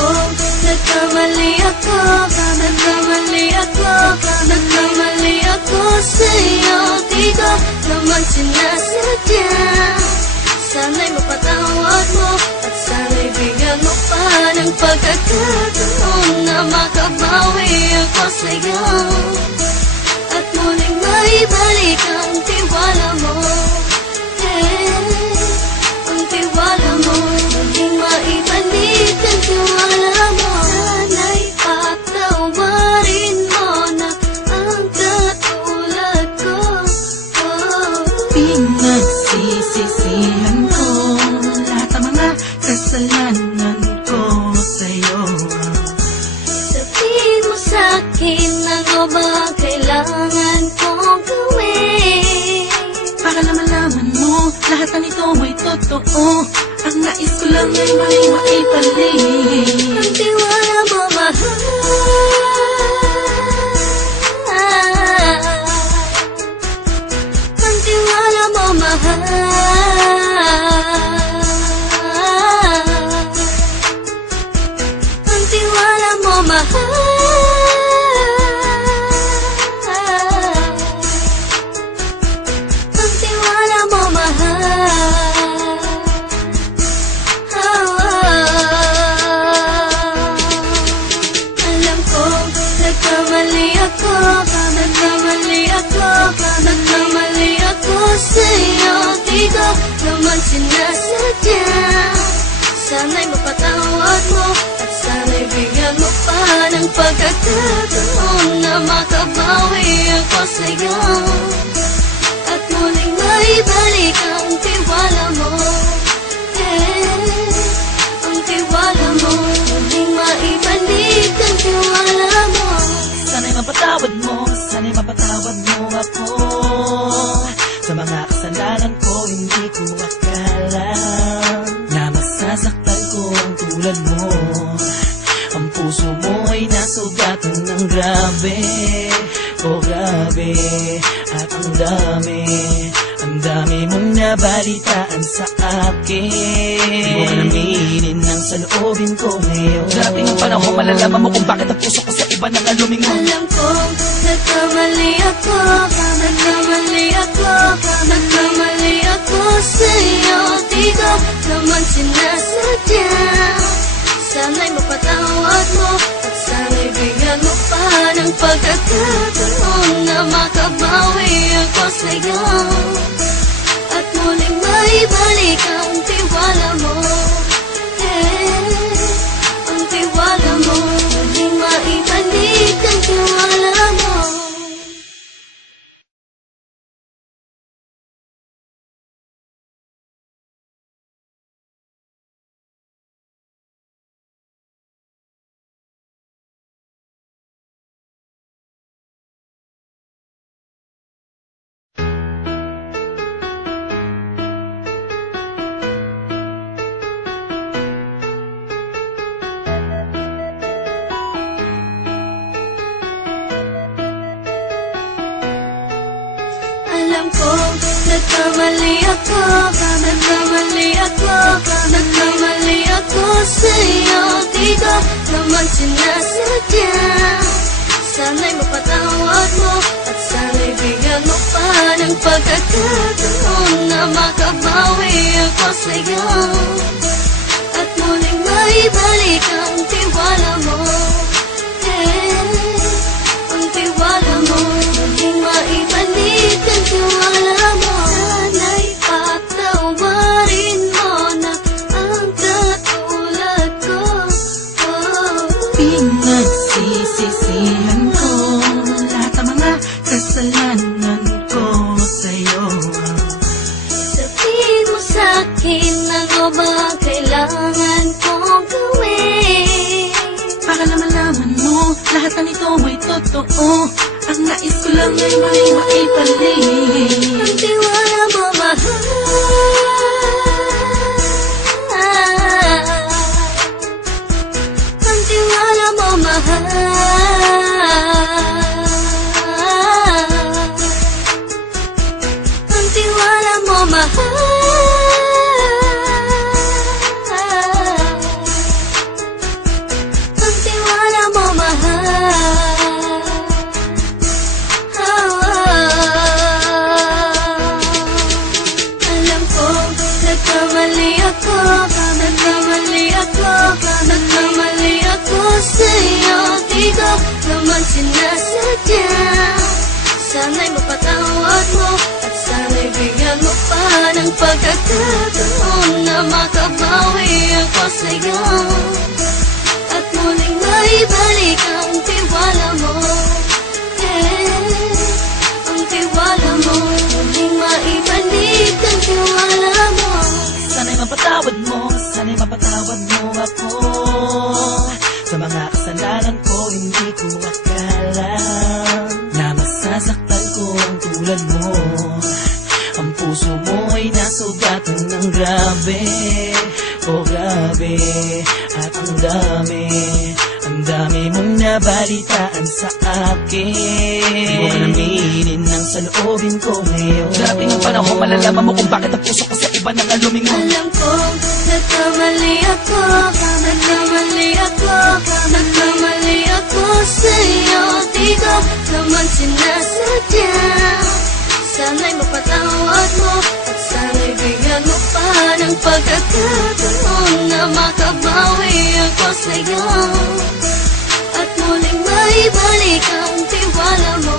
kong nagkamali ako, nagkamali ako, nagkamali ako sa'yo. Di ko naman sinasadya. Sana'y mapatawad mo at sana'y bigyan mo pa ng pagkakataon na makabawi ako sa'yo at muling maibalik ang tiwala mo. Ang tiwala mo, muling maibalik ang tiwala mo. Sana'y patawarin mo na ang katulad ko. Pinagsisisihan ko lahat ng mga kasalanan ko sa'yo. Sabihin mo sa'kin ano ba kailangan kong gawin Para malaman mo lahat na nito ay totoo. Ang nais ko lang ay maibalik ang tiwala mo, mahal. Ang tiwala mo, mahal. Ang tiwala mo, mahal. Ang tiwala mo, mahal. Alam ko, nagkamali ako, nagkamali ako, nagkamali ako sa'yo. Di ko naman sinasadya. Sana'y mapatawad mo at sana'y bigyan mo pa ng pagkakataon na makabawi ako sa'yo at muling maibalik ang tiwala mo. Ang tiwala mo, muling maibalik ang tiwala mo. Sana'y mapatawad mo, sana'y mapatawad mo ako sa mga kasalanan ko. Hindi ko akala na masasaktan ko ang tulad mo. Ang puso mo ay nasugatan ng grabe, oh grabe. At ang dami mong nabalitaan sa akin. Di mo alaminin ang saloobin ko ngayon. Darating ang panahon, malalaman mo kung bakit ang puso ko sa iba nang alumingon. Alam kong nagkamali ako, nagkamali ako, nagkamali ako sa'yo. Di ko naman sinasadya. Sana'y mapatawad mo at sana'y bigyan mo pa ng pagkakataon na makabawi ako sa'yo at muling maibalik ang tiwala mo. Ang tiwala mo, muling maibalik ang tiwala mo. Alam ko, nagkamali ako, nagkamali ako, nagkamali ako sa'yo. Di ko naman sinasadya. Sana'y mapatawad mo at sana'y bigyan mo pa ng pagkakataon na makabawi ako sa'yo at muling maibalik ang tiwala mo. Ang tiwala mo, muling maibalik ang tiwala mo. Sana'y patawarin mo na ang katulad ko. Pinagsisisihan ko lahat ng mga kasalanan ko sa'yo. Sabihin mo sa'kin ano ba kailangan kong gawin Para malaman mo lahat na nito ay totoo. Ang nais ko lang ay maibalik ang tiwala mo, mahal. Ang tiwala mo, mahal. Ang tiwala mo, mahal. nagkamali ako sa'yo. Di ko naman sinasadya. Sana'y mapatawad mo at sana'y bigyan mo pa ng pagkakataon na makabawi ako sa'yo. At muling maibalik ang tiwala mo. Ang tiwala mo, muling maibalik ang tiwala mo. Sana'y mapatawad mo, sana'y mapatawad mo ako. Sa mga kasalanan ko, hindi ko akala na masasaktan ko ang tulad mo. Ang puso mo ay nasugatan ng grabe. Oh grabe, at ang dami mong nabalitaan sa akin. Di mo man aminin ang saloobin ko ngayon. Darating ang panahon, malalaman mo kung bakit ang puso ko sa iba nang alumingon. Alam kong nagkamali ako sa'yo. Di ko naman sinasadya. Sana'y mapatawad mo at sana'y bigyan mo pa ng pagkakataon na makabawi ako sa'yo. At muling maibalik ang tiwala mo.